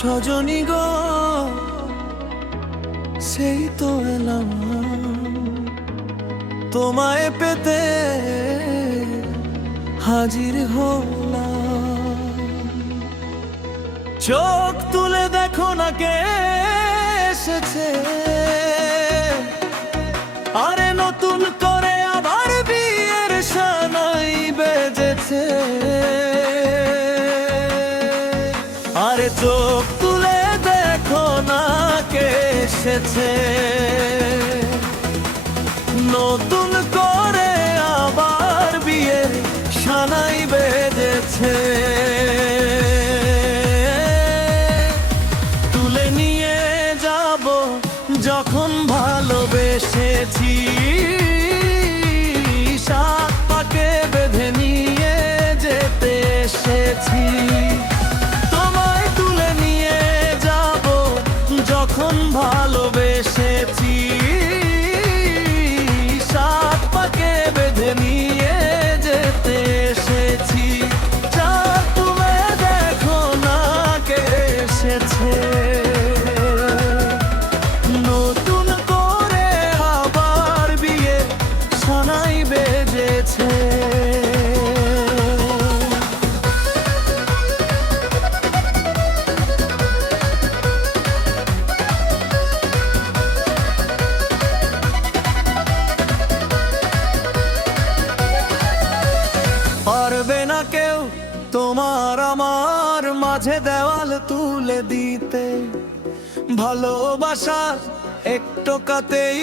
সজনী গো সেই তো এলাম তোমায় পেতে হাজির হলাম। চোখ তুলে দেখো না কে এসেছে, আরে নতুন করে আবার বিয়ের সানাই বেজেছে। আরে চোখ তুলে দেখো না কে এসেছে, নতুন করে আবার বিয়ের সানাই বেজেছে। তুলে নিয়ে যাব যখন ভালোবেসেছি, সাত পাকে বেঁধে নিয়ে যেতে এসেছি। তোমায় তুলে নিয়ে যাব যখন ভালোবেসেছি, সাত পাকে বেঁধে নিয়ে যেতে এসেছি। চাঁদ তুমি দেখো না কে এসেছে, নতুন করে আবার বিয়ে সানাই বেজেছে। পারবে না কেউ তোমার আমার মাঝে দেওয়াল তুলে দিতে, ভালোবাসা এক টোকাতেই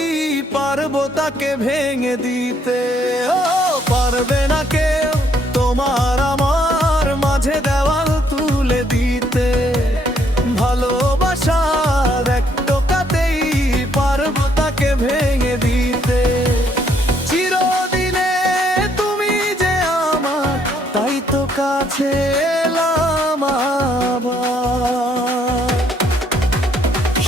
পারবো তাকে ভেঙে দিতে। ও পারবে না কেউ তোমার আমার মাঝে দেওয়াল তুলে দিতে, ভালোবাসা এক টোকাতেই পারবো তাকে ভেঙে দিতে। চিরদিনে তুমি যে আমার, তাই তো কাছে এলাম আবার।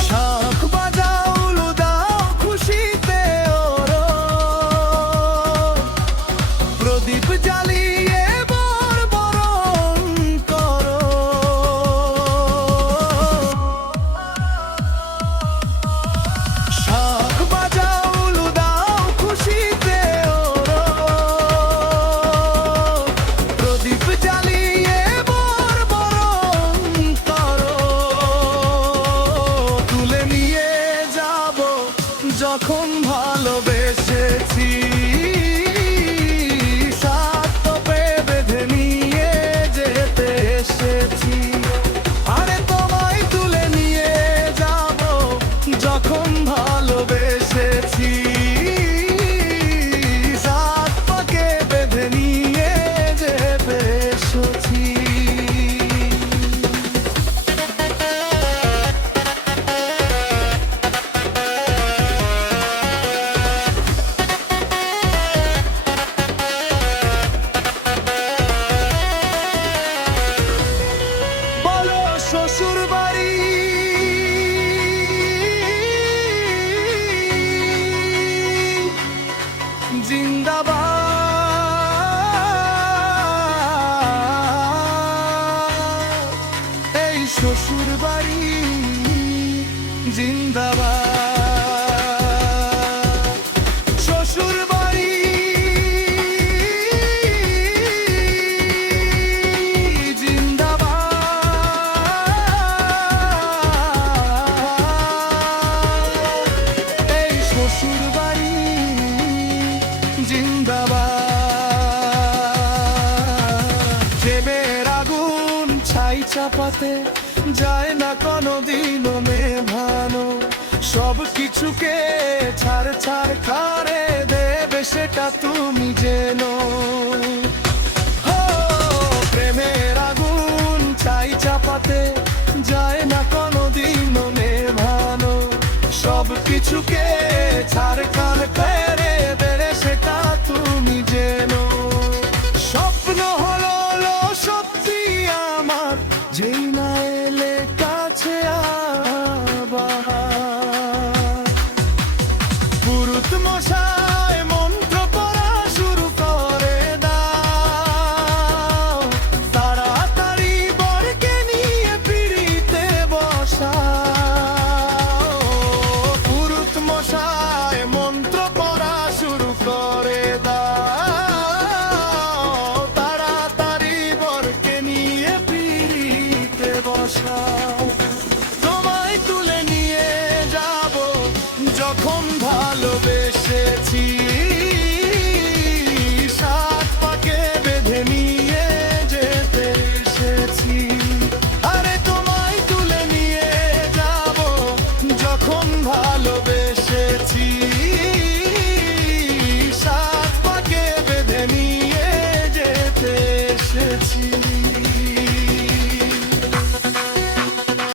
শাঁখ বাজাও উলু দাও খুশিতে ওরো, প্রদীপ জ্বালিয়ে বরণ করো। শাঁখ বাজাও উলু দাও খুশিতে ওরো, প্রদীপ জ্বালিয়ে বরণ করো। তুলে নিয়ে যাব যখন ভালোবেসেছি, সাত পাকে বেঁধে নিয়ে যেতে এসেছি। আরে তোমায় তুলে নিয়ে যাব যখন ভালোবেসেছি, সাত পাকে বেঁধে নিয়ে যেতে এসেছি। বলো শ্বশুর বাড়ি জিন্দাবাদ, এই শ্বশুর বাড়ি জিন্দাবাদ। শ্বশুর বাড়ি জিন্দাবাদ, এই শ্বশুর বাড়ি জিন্দাবাদ। প্রেমের আগুন ছাই চাপাতে যায় না কোনোদিনও নেভানো, সব কিছুকে ছাড় ছাড় করে দেবে সেটা তুমি জেনো। ও প্রেমের আগুন ছাই চাপাতে যায় না কোনোদিনও নেভানো, সব কিছুকে ছাড় ছাড়